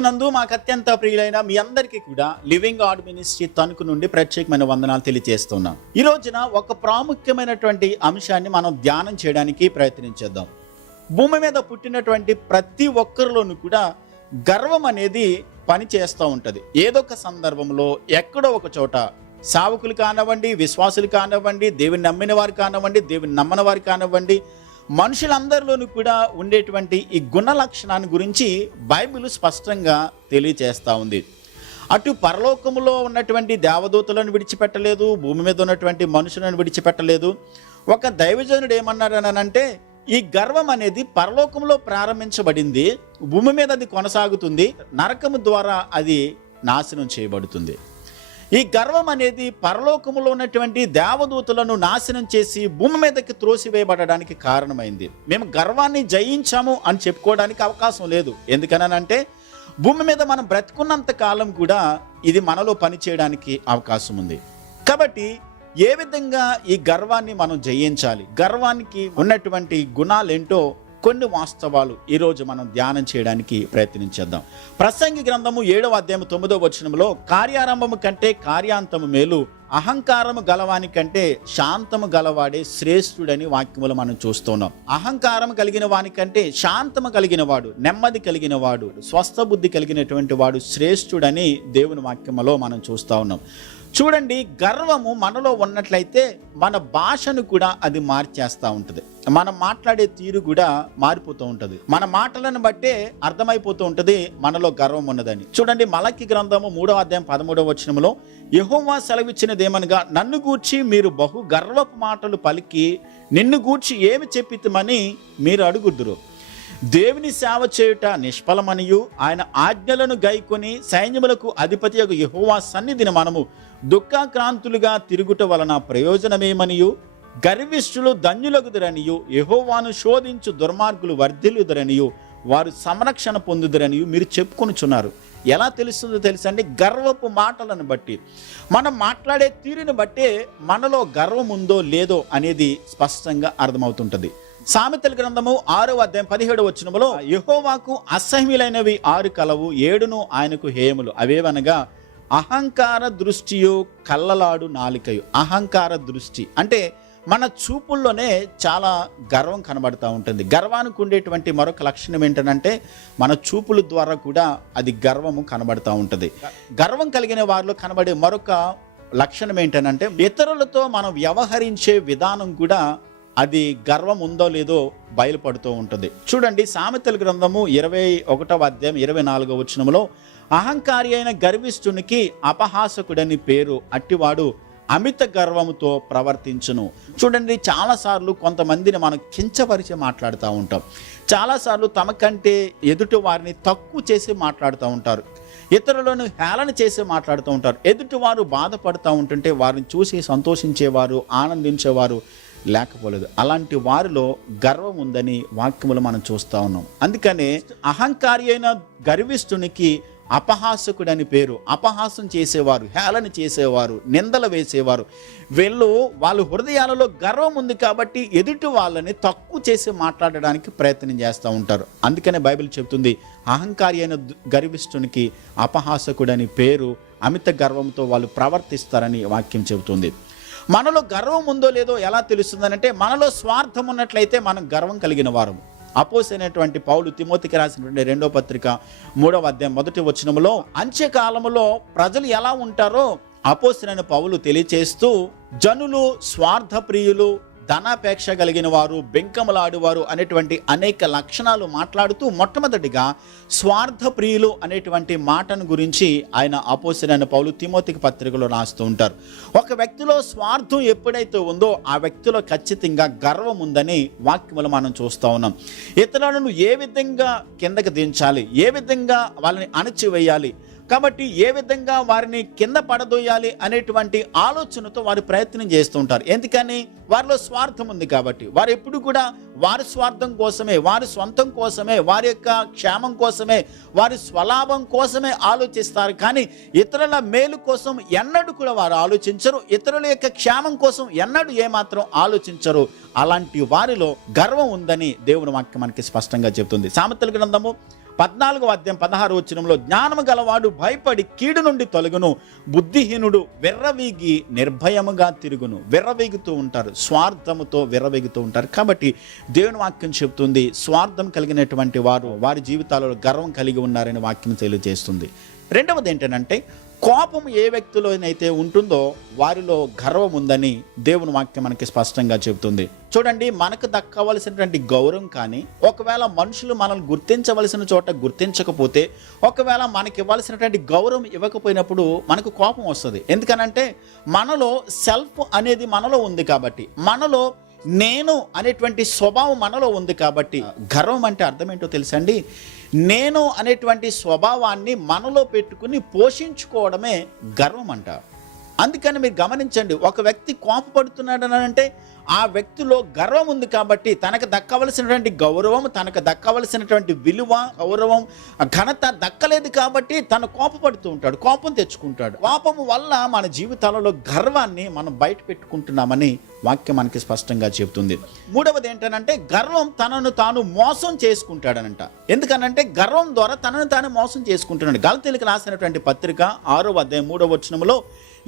క్రీస్తునందు మాకు అత్యంత ప్రియులైన మీ అందరికీ కూడా లివింగ్ గాడ్ మినిస్ట్రీ తణుకు నుండి ప్రత్యేకమైన వందనాలు తెలియజేస్తున్నాం ఈ రోజున ఒక ప్రాముఖ్యమైనటువంటి అంశాన్ని మనం ధ్యానం చేయడానికి ప్రయత్నించేద్దాం. భూమి మీద పుట్టినటువంటి ప్రతి ఒక్కరిలోనూ కూడా గర్వం అనేది పని చేస్తూ ఉంటుంది. ఏదో ఒక సందర్భంలో ఎక్కడో ఒక చోట సావకులు కానివ్వండి విశ్వాసులు కానివ్వండి దేవుని నమ్మిన వారు కానివ్వండి దేవుని నమ్మని వారు కానివ్వండి మనుషులందరిలోనూ కూడా ఉండేటువంటి ఈ గుణ లక్షణాన్ని గురించి బైబిల్ స్పష్టంగా తెలియచేస్తూ ఉంది. అటు పరలోకములో ఉన్నటువంటి దేవదూతలను విడిచిపెట్టలేదు భూమి మీద ఉన్నటువంటి మనుషులను విడిచిపెట్టలేదు. ఒక దైవజనుడు ఏమన్నాడనంటే ఈ గర్వం అనేది పరలోకంలో ప్రారంభించబడింది భూమి మీద అది కొనసాగుతుంది నరకము ద్వారా అది నాశనం చేయబడుతుంది. ఈ గర్వం అనేది పరలోకములో ఉన్నటువంటి దేవదూతలను నాశనం చేసి భూమి మీదకి త్రోసివేయబడడానికి కారణమైంది. మేము గర్వాన్ని జయించాము అని చెప్పుకోవడానికి అవకాశం లేదు. ఎందుకనంటే భూమి మీద మనం బ్రతుకున్నంత కాలం కూడా ఇది మనలో పనిచేయడానికి అవకాశం ఉంది. కాబట్టి ఏ విధంగా ఈ గర్వాన్ని మనం జయించాలి? గర్వానికి ఉన్నటువంటి గుణాలేంటో కొన్ని వాస్తవాలు ఈరోజు మనం ధ్యానం చేయడానికి ప్రయత్నించేద్దాం ప్రసంగి గ్రంథము ఏడవ అధ్యాయం తొమ్మిదవ వచనంలో కార్యారంభము కంటే కార్యాంతము మేలు అహంకారము గలవాని కంటే శాంతము గలవాడే శ్రేష్ఠుడని వాక్యములు మనం చూస్తున్నాం. అహంకారం కలిగిన వానికంటే శాంతము కలిగిన వాడు నెమ్మది కలిగిన వాడు స్వస్థ బుద్ధి కలిగినటువంటి వాడు శ్రేష్ఠుడని దేవుని వాక్యములో మనం చూస్తూ ఉన్నాం. చూడండి గర్వము మనలో ఉన్నట్లయితే మన భాషను కూడా అది మార్చేస్తూ ఉంటుంది. మనం మాట్లాడే తీరు కూడా మారిపోతూ ఉంటుంది. మన మాటలను బట్టే అర్థమైపోతూ ఉంటుంది మనలో గర్వం ఉన్నదని. చూడండి మలకి గ్రంథము మూడవ అధ్యాయం పదమూడవ వచనంలో యహోవా సెలవిచ్చినదేమనగా నన్ను గూర్చి మీరు బహు గర్వపు మాటలు పలికి నిన్ను గూర్చి ఏమి చెప్పితమని మీరు అడుగుదురు. దేవుని సేవ చేయుట నిష్ఫలమనియు ఆయన ఆజ్ఞలను గైకొని సైన్యములకు అధిపతి యొక్క యహోవా సన్నిధిని మనము దుఃఖాక్రాంతులుగా తిరుగుట వలన ప్రయోజనమేమనియు? గర్విష్ఠులు ధన్యులగుదరనియు యహోవాను శోధించు దుర్మార్గులు వర్ధిల్లుదరనియు వారు సంరక్షణ పొందుదరనియు మీరు చెప్పుకొనుచున్నారు. ఎలా తెలుస్తుందో తెలుసండి? గర్వపు మాటలను బట్టి. మనం మాట్లాడే తీరుని బట్టే మనలో గర్వం ఉందో లేదో అనేది స్పష్టంగా అర్థమవుతుంటుంది. సామెతల గ్రంథము ఆరో అధ్యాయం పదిహేడు వచ్చినములో యహోవాకు అసహ్యులైనవి ఆరు కలవు ఏడును ఆయనకు హేయములు. అవేవనగా అహంకార దృష్టియు కళ్ళలాడు నాలికయు. అహంకార దృష్టి అంటే మన చూపుల్లోనే చాలా గర్వం కనబడుతూ ఉంటుంది. గర్వానికి ఉండేటువంటి మరొక లక్షణం ఏంటంటే మన చూపుల ద్వారా కూడా అది గర్వము కనబడుతూ ఉంటుంది. గర్వం కలిగిన వారిలో కనబడే మరొక లక్షణం ఏంటంటే ఇతరులతో మనం వ్యవహరించే విధానం కూడా అది గర్వం ఉందో లేదో బయలుపడుతూ ఉంటుంది. చూడండి సామెతల గ్రంథము ఇరవై ఒకటవ అధ్యాయం ఇరవై నాలుగవ వచనంలో అహంకారి అయిన గర్విష్ఠునికి అపహాసకుడని పేరు అట్టివాడు అమిత గర్వంతో ప్రవర్తించును. చూడండి చాలాసార్లు కొంతమందిని మనం కించపరిచి మాట్లాడుతూ ఉంటాం. చాలాసార్లు తమకంటే ఎదుటి వారిని తక్కువ చేసి మాట్లాడుతూ ఉంటారు. ఇతరులను హేళన చేసి మాట్లాడుతూ ఉంటారు. ఎదుటివారు బాధపడుతూ ఉంటుంటే వారిని చూసి సంతోషించేవారు ఆనందించేవారు లేకపోలేదు. అలాంటి వారిలో గర్వం ఉందని వాక్యములు మనం చూస్తూ ఉన్నాం. అందుకనే అహంకారి అయిన గర్విష్ఠునికి అపహాసకుడని పేరు అపహాసం చేసేవారు హేళన చేసేవారు నిందలు వేసేవారు. వీళ్ళు వాళ్ళ హృదయాలలో గర్వం ఉంది కాబట్టి ఎదుటి వాళ్ళని తక్కువ చేసి మాట్లాడడానికి ప్రయత్నం చేస్తూ ఉంటారు. అందుకనే బైబిల్ చెబుతుంది అహంకారి అయిన గర్విష్ఠునికి అపహాసకుడని పేరు అమిత గర్వంతో వాళ్ళు ప్రవర్తిస్తారని వాక్యం చెబుతుంది. మనలో గర్వం ఉందో లేదో ఎలా తెలుస్తుందనంటే మనలో స్వార్థం ఉన్నట్లయితే మనం గర్వం కలిగిన వారము. అపోసైనటువంటి పౌలు తిమోతికి రాసినటువంటి రెండో పత్రిక మూడవ అధ్యాయం మొదటి వచనములో అంత్యకాలములో ప్రజలు ఎలా ఉంటారో అపోసరైన పౌలు తెలియచేస్తూ జనులు స్వార్థ ప్రియులు ధనాపేక్ష కలిగిన వారు బెంకములాడువారు అనేటువంటి అనేక లక్షణాలు మాట్లాడుతూ మొట్టమొదటిగా స్వార్థ ప్రియులు అనేటువంటి మాటను గురించి ఆయన అపోసరైన పౌలు తిమోతికి పత్రికలో రాస్తూ ఉంటారు. ఒక వ్యక్తిలో స్వార్థం ఎప్పుడైతే ఉందో ఆ వ్యక్తిలో ఖచ్చితంగా గర్వం ఉందని వాక్యములు మనం చూస్తూ ఉన్నాం. ఇతరులను ఏ విధంగా కిందకి దించాలి? ఏ విధంగా వాళ్ళని అణచివేయాలి? కాబట్టి ఏ విధంగా వారిని కింద పడదోయాలి అనేటువంటి ఆలోచనతో వారు ప్రయత్నం చేస్తూ ఉంటారు. ఎందుకని? వారిలో స్వార్థం ఉంది కాబట్టి. వారు ఎప్పుడు కూడా వారి స్వార్థం కోసమే వారి స్వంతం కోసమే వారి యొక్క క్షేమం కోసమే వారి స్వలాభం కోసమే ఆలోచిస్తారు. కానీ ఇతరుల మేలు కోసం ఎన్నడూ కూడా వారు ఆలోచించరు. ఇతరుల యొక్క క్షేమం కోసం ఎన్నడూ ఏమాత్రం ఆలోచించరు. అలాంటి వారిలో గర్వం ఉందని దేవుని వాక్యం మనకి స్పష్టంగా చెబుతుంది సామెతల గ్రంథము పద్నాలుగో అధ్యాయం పదహారు వచనంలో జ్ఞానము గలవాడు భయపడి కీడు నుండి తొలగును బుద్ధిహీనుడు విర్రవీగి నిర్భయముగా తిరుగును. విర్రవీగుతూ ఉంటారు స్వార్థముతో విర్రవీగుతూ ఉంటారు. కాబట్టి దేవుని వాక్యం చెబుతుంది స్వార్థం కలిగినటువంటి వారు వారి జీవితాలలో గర్వం కలిగి ఉన్నారని వాక్యం తెలియజేస్తుంది. రెండవది ఏంటంటే కోపం ఏ వ్యక్తిలోనైతే ఉంటుందో వారిలో గర్వం ఉందని దేవుని వాక్యం మనకి స్పష్టంగా చెబుతుంది. చూడండి మనకు దక్కవలసినటువంటి గౌరవం కానీ ఒకవేళ మనుషులు మనల్ని గుర్తించవలసిన చోట గుర్తించకపోతే ఒకవేళ మనకి ఇవ్వాల్సినటువంటి గౌరవం ఇవ్వకపోయినప్పుడు మనకు కోపం వస్తుంది. ఎందుకనంటే మనలో సెల్ఫ్ అనేది మనలో ఉంది కాబట్టి మనలో నేను అనేటువంటి స్వభావం మనలో ఉంది కాబట్టి గర్వం అంటే అర్థం ఏంటో తెలుసండి? నేను అనేటువంటి స్వభావాన్ని మనలో పెట్టుకుని పోషించుకోవడమే గర్వం అంటారు. అందుకని మీరు గమనించండి ఒక వ్యక్తి కోపపడుతున్నాడు అని అంటే ఆ వ్యక్తిలో గర్వం ఉంది కాబట్టి తనకు దక్కవలసినటువంటి గౌరవం తనకు దక్కవలసినటువంటి విలువ గౌరవం ఘనత దక్కలేదు కాబట్టి తను కోపపడుతూ ఉంటాడు కోపం తెచ్చుకుంటాడు. కోపం వల్ల మన జీవితాలలో గర్వాన్ని మనం బయట పెట్టుకుంటున్నామని వాక్యం మనకి స్పష్టంగా చెబుతుంది. మూడవది ఏంటనంటే గర్వం తనను తాను మోసం చేసుకుంటాడనంట. ఎందుకనంటే గర్వం ద్వారా తనను తాను మోసం చేసుకుంటున్నాడు. గలతీలకు రాసినటువంటి పత్రిక ఆరో అధ్యాయం మూడవ వచనంలో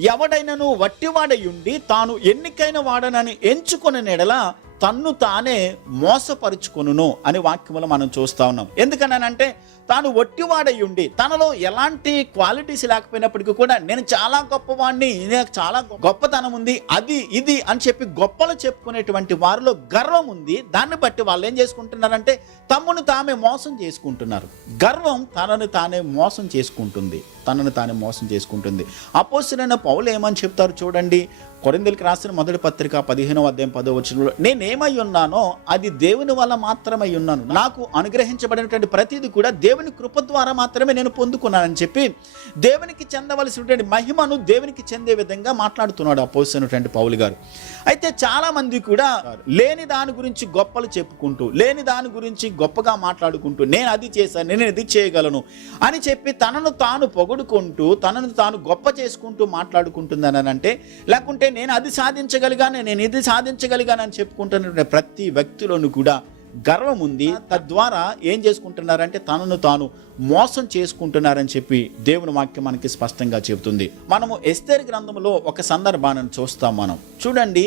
ఎవడైనను వట్టివాడయుండి తాను ఎన్నికైన వాడనని ఎంచుకున్న నెడల తన్ను తానే మోసపరుచుకొనును అని వాక్యములో మనం చూస్తా ఉన్నాం. ఎందుకనంటే తాను ఒట్టివాడై ఉండి తనలో ఎలాంటి క్వాలిటీస్ లేకపోయినప్పటికీ కూడా నేను చాలా గొప్పవాడిని నాకు చాలా గొప్పతనం ఉంది అది ఇది అని చెప్పి గొప్పలు చెప్పుకునేటువంటి వారిలో గర్వం ఉంది. దాన్ని బట్టి వాళ్ళు ఏం చేసుకుంటున్నారంటే తమ్మును తామే మోసం చేసుకుంటున్నారు. గర్వం తనను తానే మోసం చేసుకుంటుంది తనను తానే మోసం చేసుకుంటుంది. అపోసిన పౌలు ఏమని చెప్తారు చూడండి? కొరిందలికి రాసిన మొదటి పత్రిక పదిహేనవ అధ్యాయం పదో వచనంలో నేనేమై ఉన్నానో అది దేవుని వల్ల మాత్రమై ఉన్నాను. నాకు అనుగ్రహించబడినటువంటి ప్రతిదీ కూడా దేవుని కృప ద్వారా మాత్రమే నేను పొందుకున్నానని చెప్పి దేవునికి చెందవలసినటువంటి మహిమను దేవునికి చెందే విధంగా మాట్లాడుతున్నాడు అపోసినటువంటి పౌలు గారు. అయితే చాలామంది కూడా లేని దాని గురించి గొప్పలు చెప్పుకుంటూ లేని దాని గురించి గొప్పగా మాట్లాడుకుంటూ నేను అది చేశాను నేను ఇది చేయగలను అని చెప్పి తనను తాను పొగుడుకుంటూ తనను తాను గొప్ప చేసుకుంటూ మాట్లాడుకుంటుందని అంటే లేకుంటే నేను అది సాధించగలిగాను నేను ఇది సాధించగలిగాను అని చెప్పుకుంటున్న ప్రతి వ్యక్తిలోనూ కూడా గర్వం ఉంది. తద్వారా ఏం చేసుకుంటున్నారంటే తనను తాను మోసం చేసుకుంటున్నారని చెప్పి దేవుని వాక్యం మనకి స్పష్టంగా చెబుతుంది. మనము ఎస్తేర్ గ్రంథంలో ఒక సందర్భాన్ని చూస్తాం మనం. చూడండి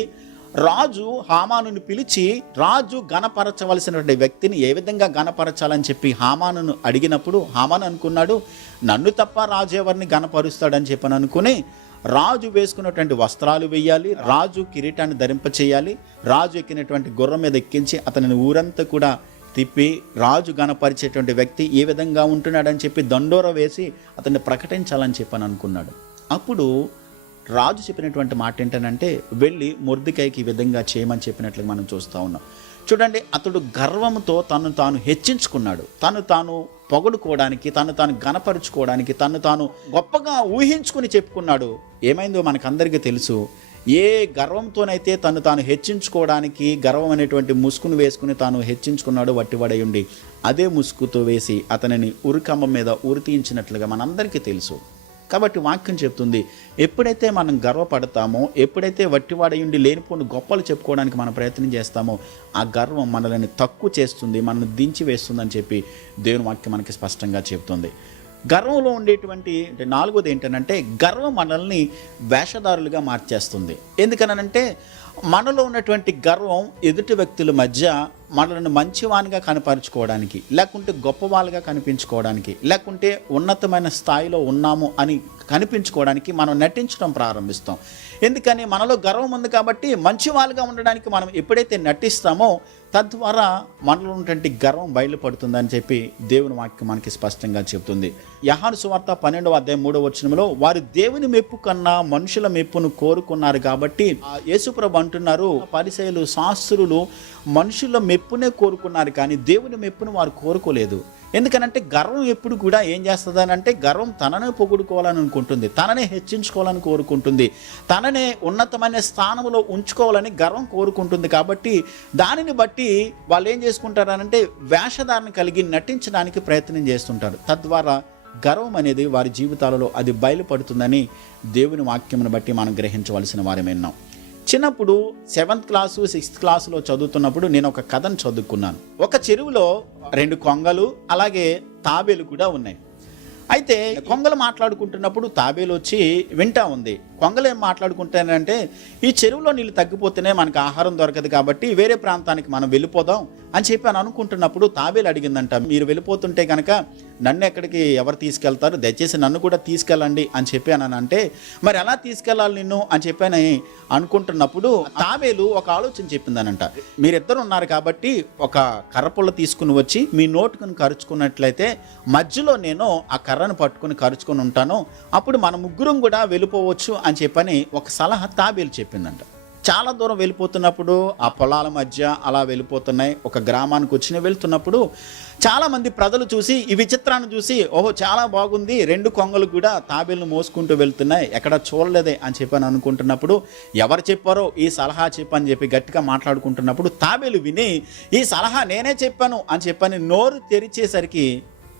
రాజు హామానుని పిలిచి రాజు గణపరచవలసినటువంటి వ్యక్తిని ఏ విధంగా గణపరచాలని చెప్పి హామానును అడిగినప్పుడు హామాను అనుకున్నాడు నన్ను తప్ప రాజు ఎవరిని గణపరుస్తాడని చెప్పని అనుకుని రాజు వేసుకున్నటువంటి వస్త్రాలు వేయాలి రాజు కిరీటాన్ని ధరింప చేయాలి రాజు ఎక్కినటువంటి గుర్రం మీద ఎక్కించి అతనిని ఊరంతా కూడా తిప్పి రాజు గణపరిచేటువంటి వ్యక్తి ఏ విధంగా ఉంటున్నాడని చెప్పి దండోర వేసి అతన్ని ప్రకటించాలని చెప్పని అనుకున్నాడు. అప్పుడు రాజు చెప్పినటువంటి మాట ఏంటంటే వెళ్ళి మురదికాయకి ఈ విధంగా చేయమని చెప్పినట్లు మనం చూస్తూ ఉన్నాం. చూడండి అతడు గర్వంతో తను తాను హెచ్చించుకున్నాడు. తను తాను పొగడుకోవడానికి తను తాను గనపరుచుకోవడానికి తను తాను గొప్పగా ఊహించుకుని చెప్పుకున్నాడు. ఏమైందో మనకందరికీ తెలుసు. ఏ గర్వంతోనైతే తను తాను హెచ్చించుకోవడానికి గర్వం అనేటువంటి ముసుగును వేసుకుని తాను హెచ్చించుకున్నాడు వట్టివడయుండి ఉండి అదే ముసుగుతో వేసి అతనిని ఉరికమ్మ మీద ఉరి తీయించినట్లుగా మనందరికీ తెలుసు. కాబట్టి వాక్యం చెప్తుంది ఎప్పుడైతే మనం గర్వపడతామో ఎప్పుడైతే వట్టివాడయుండి లేనిపోని గొప్పలు చెప్పుకోవడానికి మనం ప్రయత్నం చేస్తామో ఆ గర్వం మనల్ని తక్కువ చేస్తుంది మనల్ని దించి వేస్తుందని చెప్పి దేవుని వాక్యం మనకి స్పష్టంగా చెబుతుంది గర్వంలో ఉండేటువంటి నాలుగోది ఏంటంటే గర్వం మనల్ని వేషధారులుగా మార్చేస్తుంది. ఎందుకనంటే మనలో ఉన్నటువంటి గర్వం ఎదుటి వ్యక్తుల మధ్య మనల్ని మంచివానిగా కనపరుచుకోవడానికి లేకుంటే గొప్పవాళ్ళుగా కనిపించుకోవడానికి లేకుంటే ఉన్నతమైన స్థాయిలో ఉన్నాము అని కనిపించుకోవడానికి మనం నటించడం ప్రారంభిస్తాం. ఎందుకని మనలో గర్వం ఉంది కాబట్టి మంచి వాళ్ళుగా ఉండడానికి మనం ఎప్పుడైతే నటిస్తామో తద్వారా మనలో ఉన్నటువంటి గర్వం బయలుపడుతుందని చెప్పి దేవుని వాక్యం మనకి స్పష్టంగా చెబుతుంది. యహాను సువార్త పన్నెండవ అధ్యాయం మూడవ వచనంలో వారు దేవుని మెప్పు కన్నా మనుషుల మెప్పును కోరుకున్నారు కాబట్టి యేసుప్రభు అంటున్నారు పరిశైలు శాస్త్రులు మనుషుల మెప్పునే కోరుకున్నారు కానీ దేవుని మెప్పును వారు కోరుకోలేదు. ఎందుకనంటే గర్వం ఎప్పుడు కూడా ఏం చేస్తుంది అంటే గర్వం తననే పొగుడుకోవాలని అనుకుంటుంది. తననే హెచ్చించుకోవాలని కోరుకుంటుంది. తననే ఉన్నతమైన స్థానంలో ఉంచుకోవాలని గర్వం కోరుకుంటుంది కాబట్టి దానిని బట్టి వాళ్ళు ఏం చేసుకుంటారనంటే వేషధారణ కలిగి నటించడానికి ప్రయత్నం చేస్తుంటారు. తద్వారా గర్వం అనేది వారి జీవితాలలో అది బయలుపడుతుందని దేవుని వాక్యమును బట్టి మనం గ్రహించవలసిన వారమే చిన్నప్పుడు సెవెంత్ క్లాసు సిక్స్త్ క్లాసులో చదువుతున్నప్పుడు నేను ఒక కథను చదువుకున్నాను. ఒక చెరువులో రెండు కొంగలు అలాగే తాబేలు కూడా ఉన్నాయి. అయితే కొంగలు మాట్లాడుకుంటున్నప్పుడు తాబేలు వచ్చి వింటా ఉంది. కొంగలు ఏం మాట్లాడుకుంటానంటే ఈ చెరువులో నీళ్ళు తగ్గిపోతేనే మనకు ఆహారం దొరకదు కాబట్టి వేరే ప్రాంతానికి మనం వెళ్ళిపోదాం అని చెప్పి అని అనుకుంటున్నప్పుడు తాబేలు అడిగిందంట మీరు వెళ్ళిపోతుంటే కనుక నన్ను ఎక్కడికి ఎవరు తీసుకెళ్తారు? దయచేసి నన్ను కూడా తీసుకెళ్ళండి అని చెప్పి అని అంటే మరి ఎలా తీసుకెళ్ళాలి నిన్ను? అని చెప్పని అనుకుంటున్నప్పుడు తాబేలు ఒక ఆలోచన చెప్పిందనంట మీరిద్దరు ఉన్నారు కాబట్టి ఒక కర్రపుల్ల తీసుకుని వచ్చి మీ నోటుకుని కరుచుకున్నట్లయితే మధ్యలో నేను ఆ కర్రను పట్టుకుని కరుచుకొని ఉంటాను. అప్పుడు మన ముగ్గురం కూడా వెళ్ళిపోవచ్చు అని చెప్పని ఒక సలహా తాబేలు చెప్పిందంట. చాలా దూరం వెళ్ళిపోతున్నప్పుడు ఆ పొలాల మధ్య అలా వెళ్ళిపోతున్నాయి. ఒక గ్రామానికి వచ్చిన వెళ్తున్నప్పుడు చాలామంది ప్రజలు చూసి ఈ విచిత్రాన్ని చూసి ఓహో చాలా బాగుంది రెండు కొంగలు కూడా తాబేలను మోసుకుంటూ వెళ్తున్నాయి ఎక్కడ చూడలేదే అని చెప్పి అని అనుకుంటున్నప్పుడు ఎవరు చెప్పారో ఈ సలహా చెప్పని చెప్పి గట్టిగా మాట్లాడుకుంటున్నప్పుడు తాబేలు విని ఈ సలహా నేనే చెప్పాను అని చెప్పని నోరు తెరిచేసరికి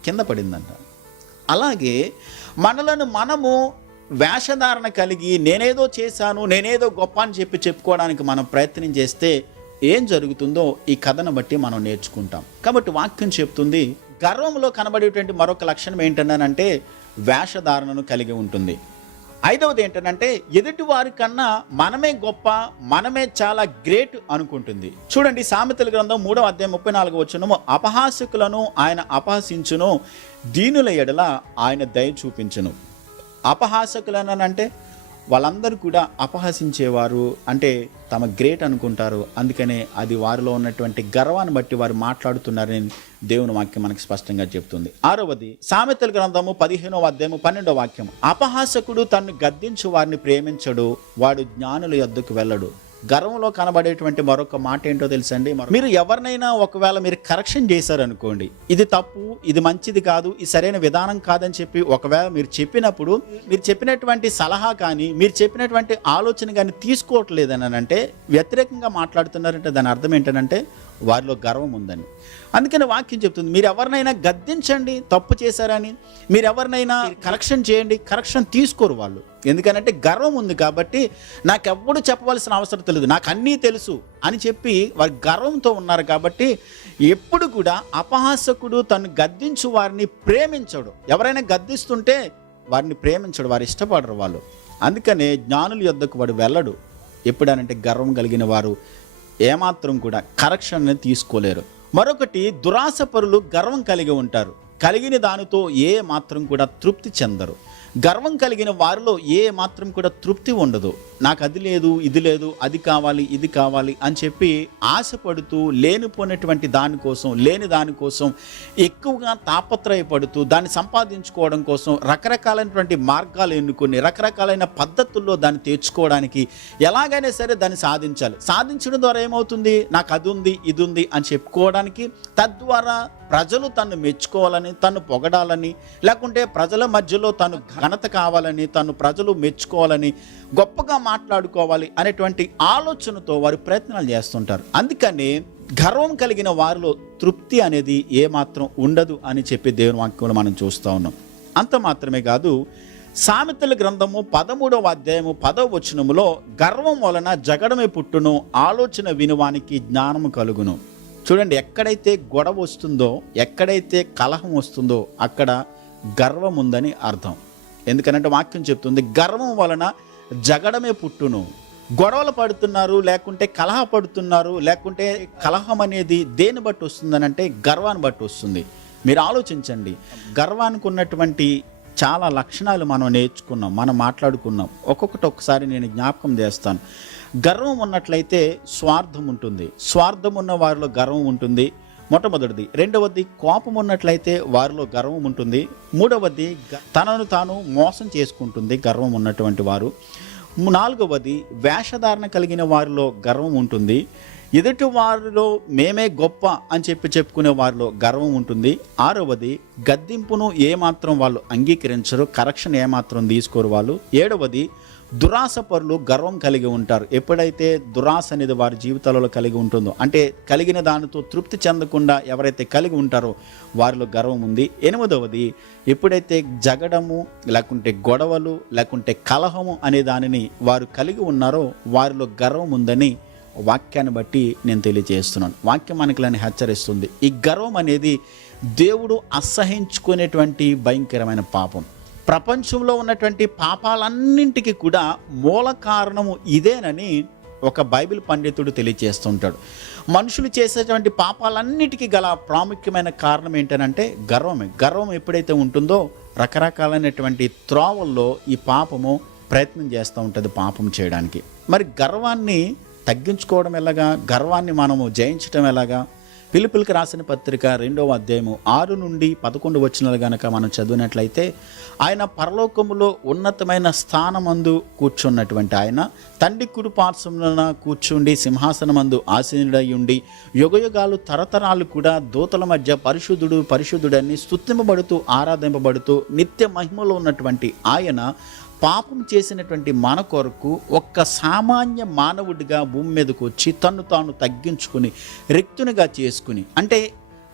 కింద పడిందంట. అలాగే మనలను మనము వేషధారణ కలిగి నేనేదో చేశాను నేనేదో గొప్ప అని చెప్పి చెప్పుకోవడానికి మనం ప్రయత్నం చేస్తే ఏం జరుగుతుందో ఈ కథను బట్టి మనం నేర్చుకుంటాం. కాబట్టి వాక్యం చెప్తుంది గర్వంలో కనబడేటువంటి మరొక లక్షణం ఏంటంటే వేషధారణను కలిగి ఉంటుంది. ఐదవది ఏంటంటే ఎదుటి వారి కన్నా మనమే గొప్ప మనమే చాలా గ్రేట్ అనుకుంటుంది. చూడండి సామెతల గ్రంథం మూడవ అధ్యాయం ముప్పై నాలుగు వచ్చినము అపహాసకులను ఆయన అపహసించును దీనుల ఎడల ఆయన దయ చూపించును. అపహాసకులనంటే వాళ్ళందరూ కూడా అపహసించేవారు అంటే తమ గ్రేట్ అనుకుంటారు. అందుకనే అది వారిలో ఉన్నటువంటి గర్వాన్ని బట్టి వారు మాట్లాడుతున్నారని దేవుని వాక్యం మనకి స్పష్టంగా చెప్తుంది. ఆరవది సామెతల గ్రంథము పదిహేనవ అధ్యాయము పన్నెండవ వాక్యం అపహాసకుడు తను గద్దించు వారిని ప్రేమించడు వాడు జ్ఞానుల యొద్దకు వెళ్ళడు. గర్వంలో కనబడేటువంటి మరొక మాట ఏంటో తెలుసండి? మీరు ఎవరినైనా ఒకవేళ మీరు కరెక్షన్ చేశారనుకోండి ఇది తప్పు ఇది మంచిది కాదు ఇది సరైన విధానం కాదని చెప్పి ఒకవేళ మీరు చెప్పినప్పుడు మీరు చెప్పినటువంటి సలహా కానీ మీరు చెప్పినటువంటి ఆలోచన కానీ తీసుకోవట్లేదని అంటే వ్యతిరేకంగా మాట్లాడుతున్నారంటే దాని అర్థం ఏంటంటే వారిలో గర్వం ఉందని అందుకని వాక్యం చెప్తుంది మీరు ఎవరినైనా గద్దించండి తప్పు చేశారని. మీరు ఎవరినైనా కరెక్షన్ చేయండి కరెక్షన్ తీసుకోరు వాళ్ళు. ఎందుకనంటే గర్వం ఉంది కాబట్టి నాకెవ్వడు చెప్పవలసిన అవసరం తెలియదు నాకు అన్నీ తెలుసు అని చెప్పి వారి గర్వంతో ఉన్నారు కాబట్టి ఎప్పుడు కూడా అపహాసకుడు తను గద్దించు వారిని ప్రేమించడు. ఎవరైనా గద్దిస్తుంటే వారిని ప్రేమించడు వారు ఇష్టపడరు వాళ్ళు. అందుకనే జ్ఞానుల యొద్దకు వాడు వెళ్ళడు. ఎప్పుడనంటే గర్వం కలిగిన వారు ఏమాత్రం కూడా కరెక్షన్ తీసుకోలేరు. మరొకటి దురాశపరులు గర్వం కలిగి ఉంటారు. కలిగిన దానితో ఏ మాత్రం కూడా తృప్తి చెందరు. గర్వం కలిగిన వారిలో ఏ మాత్రం కూడా తృప్తి ఉండదు. నాకు అది లేదు ఇది లేదు అది కావాలి ఇది కావాలి అని చెప్పి ఆశపడుతూ లేనిపోయినటువంటి దానికోసం లేని దానికోసం ఎక్కువగా తాపత్రయపడుతూ దాన్ని సంపాదించుకోవడం కోసం రకరకాలైనటువంటి మార్గాలు ఎన్నుకొని రకరకాలైన పద్ధతుల్లో దాన్ని తెచ్చుకోవడానికి ఎలాగైనా సరే దాన్ని సాధించాలి. సాధించడం ద్వారా ఏమవుతుంది? నాకు అది ఉంది ఇది ఉంది అని చెప్పుకోవడానికి తద్వారా ప్రజలు తను మెచ్చుకోవాలని తను పొగడాలని లేకుంటే ప్రజల మధ్యలో తను ఘనత కావాలని తను ప్రజలు మెచ్చుకోవాలని గొప్పగా మాట్లాడుకోవాలి అనేటువంటి ఆలోచనతో వారు ప్రయత్నాలు చేస్తుంటారు. అందుకని గర్వం కలిగిన వారిలో తృప్తి అనేది ఏమాత్రం ఉండదు అని చెప్పి దేవుని వాక్యంలో మనం చూస్తూ ఉన్నాం. అంత మాత్రమే కాదు సామెతల గ్రంథము పదమూడవ అధ్యాయము పదవ వచనములో గర్వం వలన జగడమే పుట్టును ఆలోచన వినువానికి జ్ఞానము కలుగును. చూడండి ఎక్కడైతే గొడవ వస్తుందో ఎక్కడైతే కలహం వస్తుందో అక్కడ గర్వం ఉందని అర్థం. ఎందుకనంటే వాక్యం చెప్తుంది గర్వం వలన జగడమే పుట్టును. గొడవలు పడుతున్నారు లేకుంటే కలహ పడుతున్నారు లేకుంటే కలహం అనేది దేని బట్టి వస్తుందనంటే గర్వాన్ని బట్టి వస్తుంది. మీరు ఆలోచించండి గర్వానికి ఉన్నటువంటి చాలా లక్షణాలు మనం నేర్చుకున్నాం మనం మాట్లాడుకున్నాం. ఒక్కొక్కటి ఒకసారి నేను జ్ఞాపకం చేస్తాను. గర్వం ఉన్నట్లయితే స్వార్థం ఉంటుంది. స్వార్థం ఉన్న వారిలో గర్వం ఉంటుంది. మొట్టమొదటిది. రెండవది కోపం ఉన్నట్లయితే వారిలో గర్వం ఉంటుంది. మూడవది గ- తనను తాను మోసం చేసుకుంటుంది గర్వం ఉన్నటువంటి వారు. నాలుగవది వేషధారణ కలిగిన వారిలో గర్వం ఉంటుంది. ఎదుటి వారిలో మేమే గొప్ప అని చెప్పి చెప్పుకునే వారిలో గర్వం ఉంటుంది. ఆరవది గద్దింపును ఏమాత్రం వాళ్ళు అంగీకరించరు కరెక్షన్ ఏమాత్రం తీసుకోరు వాళ్ళు. ఏడవది దురాశపరులు గర్వం కలిగి ఉంటారు. ఎప్పుడైతే దురాశ అనేది వారి జీవితాలలో కలిగి ఉంటుందో అంటే కలిగిన దానితో తృప్తి చెందకుండా ఎవరైతే కలిగి ఉంటారో వారిలో గర్వం ఉంది. ఎనిమిదవది ఎప్పుడైతే జగడము లేకుంటే గొడవలు లేకుంటే కలహము అనే దానిని వారు కలిగి ఉన్నారో వారిలో గర్వం ఉందని వాక్యాన్ని బట్టి నేను తెలియజేస్తున్నాను. వాక్యం మనకులని హెచ్చరిస్తుంది. ఈ గర్వం అనేది దేవుడు అసహించుకునేటువంటి భయంకరమైన పాపం. ప్రపంచంలో ఉన్నటువంటి పాపాలన్నింటికి కూడా మూల కారణము ఇదేనని ఒక బైబిల్ పండితుడు తెలియజేస్తుంటాడు మనుషులు చేసేటువంటి పాపాలన్నిటికీ గల ప్రాముఖ్యమైన కారణం ఏంటనంటే గర్వమే. గర్వం ఎప్పుడైతే ఉంటుందో రకరకాలైనటువంటి త్రోవల్లో ఈ పాపము ప్రయత్నం చేస్తూ ఉంటుంది పాపం చేయడానికి. మరి గర్వాన్ని తగ్గించుకోవడం ఎలాగా? గర్వాన్ని మనము జయించడం ఎలాగా? పిలుపులకు రాసిన పత్రిక రెండవ అధ్యాయము ఆరు నుండి పదకొండు వచనాలు గనక మనం చదివినట్లయితే ఆయన పరలోకములో ఉన్నతమైన స్థానమందు కూర్చున్నటువంటి ఆయన తండ్రి కుడి పార్శ్వమున కూర్చుండి సింహాసనమందు ఆసీనుడై ఉండి యుగయుగాలు తరతరాలు కూడా దూతల మధ్య పరిశుద్ధుడు పరిశుద్ధుడని స్తుతింపబడుతూ ఆరాధింపబడుతూ నిత్య మహిమలో ఉన్నటువంటి ఆయన పాపం చేసినటువంటి మన కొరకు ఒక్క సామాన్య మానవుడిగా భూమి మీదకు వచ్చి తను తాను తగ్గించుకుని రిక్తునిగా చేసుకుని అంటే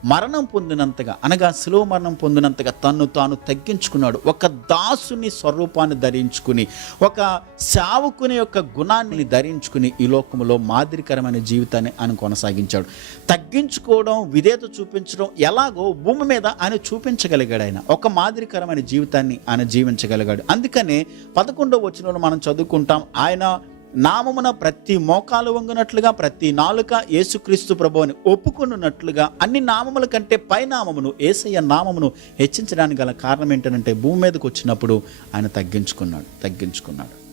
మరణం పొందినంతగా అనగా శిలువ మరణం పొందినంతగా తన్ను తాను తగ్గించుకున్నాడు. ఒక దాసుని స్వరూపాన్ని ధరించుకుని ఒక సావుకుని యొక్క గుణాన్ని ధరించుకుని ఈ లోకంలో మాదిరికరమైన జీవితాన్ని ఆయన కొనసాగించాడు. తగ్గించుకోవడం విధేత చూపించడం ఎలాగో భూమి మీద ఆయన చూపించగలిగాడు ఆయన. ఒక మాదిరికరమైన జీవితాన్ని ఆయన జీవించగలిగాడు. అందుకనే పదకొండవ వచనంలో మనం చదువుకుంటాం ఆయన నామమున ప్రతి మోకాలు వంగునట్లుగా ప్రతి నాలుక యేసుక్రీస్తు ప్రభువుని ఒప్పుకున్నట్లుగా అన్ని నామముల కంటే పై నామమును ఏసయ్య నామమును హెచ్చించడానికి గల కారణం ఏంటంటే భూమి మీదకి వచ్చినప్పుడు ఆయన తగ్గించుకున్నాడు తగ్గించుకున్నాడు.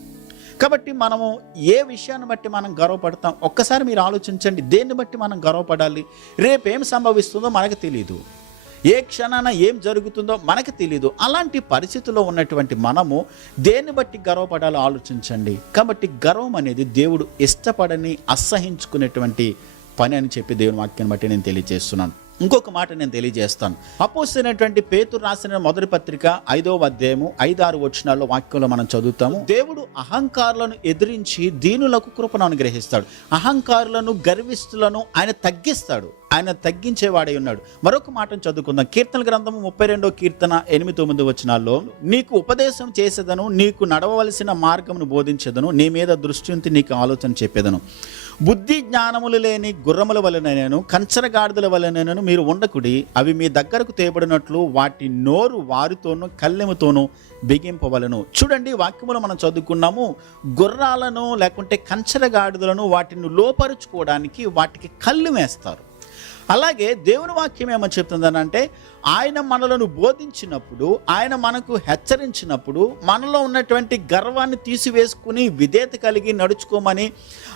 కాబట్టి మనము ఏ విషయాన్ని బట్టి మనం గర్వపడతాం? ఒక్కసారి మీరు ఆలోచించండి దేన్ని బట్టి మనం గర్వపడాలి? రేపు ఏం సంభవిస్తుందో మనకు తెలియదు ఏ క్షణాన ఏం జరుగుతుందో మనకు తెలియదు అలాంటి పరిస్థితుల్లో ఉన్నటువంటి మనము దేన్ని బట్టి గర్వపడాలో ఆలోచించండి. కాబట్టి గర్వం అనేది దేవుడు ఇష్టపడని అసహించుకునేటువంటి పని అని చెప్పి దేవుని వాక్యాన్ని బట్టి నేను తెలియజేస్తున్నాను. ఇంకొక మాట నేను తెలియజేస్తాను. అపోసినటువంటి పేతురు రాసిన మొదటి పత్రిక ఐదో అధ్యాయము ఐదారు వచనాల్లో వాక్యంలో మనం చదువుతాము. దేవుడు అహంకారులను ఎదిరించి దీనులకు కృపను అనుగ్రహిస్తాడు. అహంకారులను గర్విస్తులను ఆయన తగ్గిస్తాడు. ఆయన తగ్గించేవాడై ఉన్నాడు. మరొక మాటను చదువుకుందాం. కీర్తన గ్రంథము ముప్పై రెండో కీర్తన ఎనిమిది తొమ్మిది వచనాల్లో నీకు ఉపదేశం చేసేదను నీకు నడవవలసిన మార్గమును బోధించేదను నీ మీద దృష్టి ఉంచి నీకు ఆలోచన చెప్పేదను. బుద్ధి జ్ఞానములు లేని గుర్రముల వలనైనను కంచరగాడిదల వలనైనను మీరు ఉండకుడి అవి మీ దగ్గరకు తేబడినట్లు వాటి నోరు వారితోనూ కళ్ళెముతోనూ బిగింపవలను. చూడండి వాక్యములు మనం చదువుకున్నాము గుర్రాలను లేకుంటే కంచరగాడిదలను వాటిని లోపరుచుకోవడానికి వాటికి కళ్ళు వేస్తారు. అలాగే దేవుని వాక్యం ఏమని చెప్తుందనంటే ఆయన మనలను బోధించినప్పుడు ఆయన మనకు హెచ్చరించినప్పుడు మనలో ఉన్నటువంటి గర్వాన్ని తీసివేసుకుని విధేత కలిగి నడుచుకోమని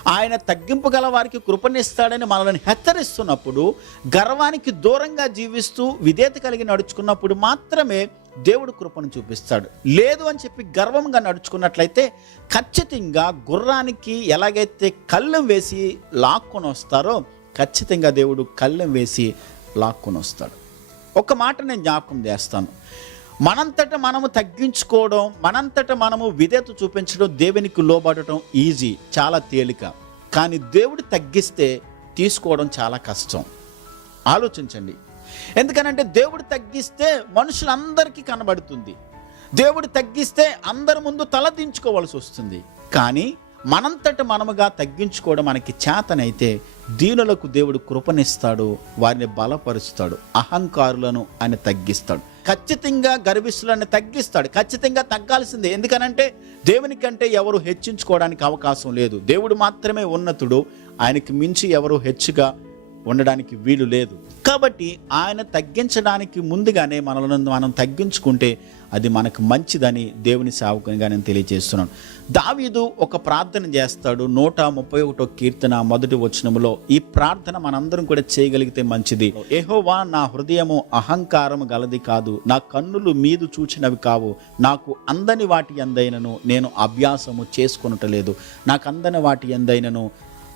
ఆయన తగ్గింపు గల వారికి కృపణిస్తాడని మనల్ని హెచ్చరిస్తున్నప్పుడు గర్వానికి దూరంగా జీవిస్తూ విధేత కలిగి నడుచుకున్నప్పుడు మాత్రమే దేవుడు కృపను చూపిస్తాడు. లేదు అని చెప్పి గర్వంగా నడుచుకున్నట్లయితే ఖచ్చితంగా గుర్రానికి ఎలాగైతే కళ్ళం వేసి లాక్కొని వస్తారో ఖచ్చితంగా దేవుడు కళ్ళెం వేసి లాక్కొని వస్తాడు. ఒక మాట నేను జ్ఞాపకం చేస్తాను. మనంతట మనము తగ్గించుకోవడం మనంతట మనము విధేత చూపించడం దేవునికి లోబడటం ఈజీ చాలా తేలిక. కానీ దేవుడు తగ్గిస్తే తీసుకోవడం చాలా కష్టం. ఆలోచించండి. ఎందుకనంటే దేవుడు తగ్గిస్తే మనుషులందరికీ కనబడుతుంది. దేవుడు తగ్గిస్తే అందరి ముందు తల దించుకోవాల్సి వస్తుంది. కానీ మనంతటి మనముగా తగ్గించుకోవడం మనకి చేతనైతే దీనులకు దేవుడు కృపనిస్తాడు వారిని బలపరుస్తాడు అహంకారులను ఆయన తగ్గిస్తాడు. ఖచ్చితంగా గర్విస్తులను తగ్గిస్తాడు. ఖచ్చితంగా తగ్గాల్సిందే. ఎందుకనంటే దేవుని కంటే ఎవరు హెచ్చించుకోవడానికి అవకాశం లేదు. దేవుడు మాత్రమే ఉన్నతుడు. ఆయనకి మించి ఎవరు హెచ్చుగా ఉండడానికి వీలు లేదు. కాబట్టి ఆయన తగ్గించడానికి ముందుగానే మనలను మనం తగ్గించుకుంటే అది మనకు మంచిదని దేవుని సేవకునిగా నేను తెలియజేస్తున్నాను. దావీదు ఒక ప్రార్థన చేస్తాడు. నూట ముప్పై ఒకటో కీర్తన మొదటి వచనములో ఈ ప్రార్థన మనందరం కూడా చేయగలిగితే మంచిది. ఏహోవా నా హృదయము అహంకారము గలది కాదు. నా కన్నులు మీదు చూచినవి కావు. నాకు అందని వాటి ఎందైనను నేను అభ్యాసము చేసుకొనటలేదు. నాకు అందని వాటి ఎందైనను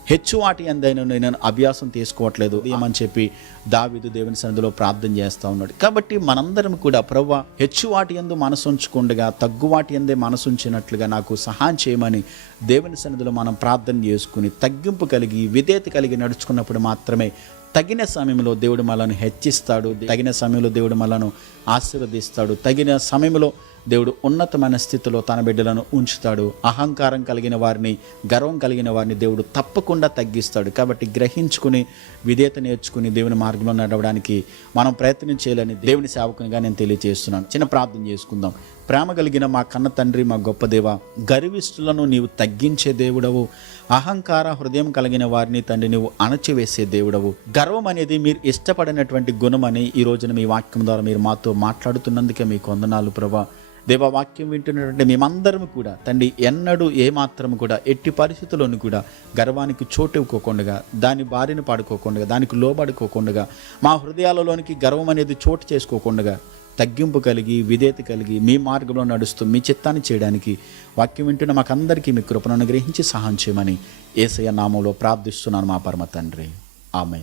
హెచ్చువాటి అందైన నేను అభ్యాసం తీసుకోవట్లేదు ఏమని చెప్పి దావిదు దేవుని సన్నిధిలో ప్రార్థన చేస్తూ ఉన్నాడు. కాబట్టి మనందరం కూడా ప్రవ్వ హెచ్చువాటి ఎందు మనసు తగ్గువాటి ఎందే మనసు ఉంచినట్లుగా నాకు సహాయం చేయమని దేవుని సన్నిధిలో మనం ప్రార్థన చేసుకుని తగ్గింపు కలిగి విధేయత కలిగి నడుచుకున్నప్పుడు మాత్రమే తగిన సమయంలో దేవుడు మనను హెచ్చిస్తాడు తగిన సమయంలో దేవుడు మనను ఆశీర్వదిస్తాడు తగిన సమయంలో దేవుడు ఉన్నతమైన స్థితిలో తన బిడ్డలను ఉంచుతాడు. అహంకారం కలిగిన వారిని గర్వం కలిగిన వారిని దేవుడు తప్పకుండా తగ్గిస్తాడు. కాబట్టి గ్రహించుకుని విధేయత నేర్చుకుని దేవుని మార్గంలో నడవడానికి మనం ప్రయత్నం చేయాలని దేవుని సేవకునిగా నేను తెలియజేస్తున్నాను. చిన్న ప్రార్థన చేసుకుందాం. ప్రేమ కలిగిన మా కన్న తండ్రి మా గొప్ప దేవ గర్విష్ఠులను నీవు తగ్గించే దేవుడవు. అహంకార హృదయం కలిగిన వారిని తండ్రి నీవు అణచివేసే దేవుడవు. గర్వం అనేది మీరు ఇష్టపడినటువంటి గుణం అని ఈ రోజున మీ వాక్యం ద్వారా మీరు మాతో మాట్లాడుతున్నందుకే మీకు వందనాలు ప్రభా. దేవవాక్యం వింటున్నటువంటి మేమందరం కూడా తండ్రి ఎన్నడూ ఏమాత్రం కూడా ఎట్టి పరిస్థితుల్లోనూ కూడా గర్వానికి చోటు ఇవ్వకోకుండా దాని బారిన పడుకోకుండా దానికి లోబడుకోకుండా మా హృదయాలలోనికి గర్వం అనేది చోటు చేసుకోకుండా తగ్గింపు కలిగి విధేయత కలిగి మీ మార్గంలో నడుస్తూ మీ చిత్తాన్ని చేయడానికి వాక్యం వింటున్న మాకందరికీ మీ కృపను అనుగ్రహించి సహాయం చేయమని ఏసయ్య నామంలో ప్రార్థిస్తున్నాను మా పరమ తండ్రి. ఆమె